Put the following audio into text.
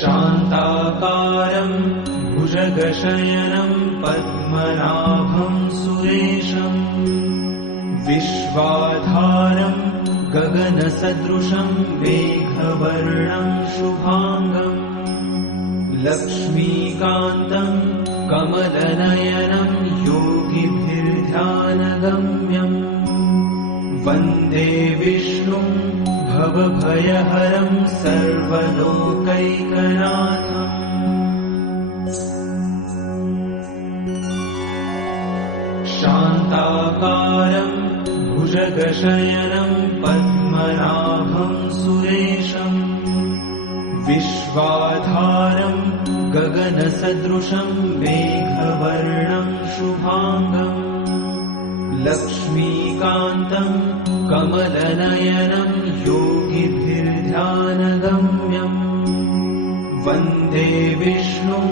शान्ताकारं भुजगशयनं पद्मनाभं सुरेशं विश्वाधारं गगनसदृशं मेघवर्णं शुभांगं लक्ष्मीकान्तं कमलनयनं योगिभिर्ध्यानगम्यं वन्दे विष्णुं भवभयहरं सर्वलोकैकनाथम्। शान्ताकारं भुजगशयनं पद्मनाभं सुरेशं विश्वाधारं गगनसदृशं मेघवर्णं शुभांगं लक्ष्मीकान्तं कमलनयनं योगिभिर्ध्यानगम्यं वन्दे विष्णुं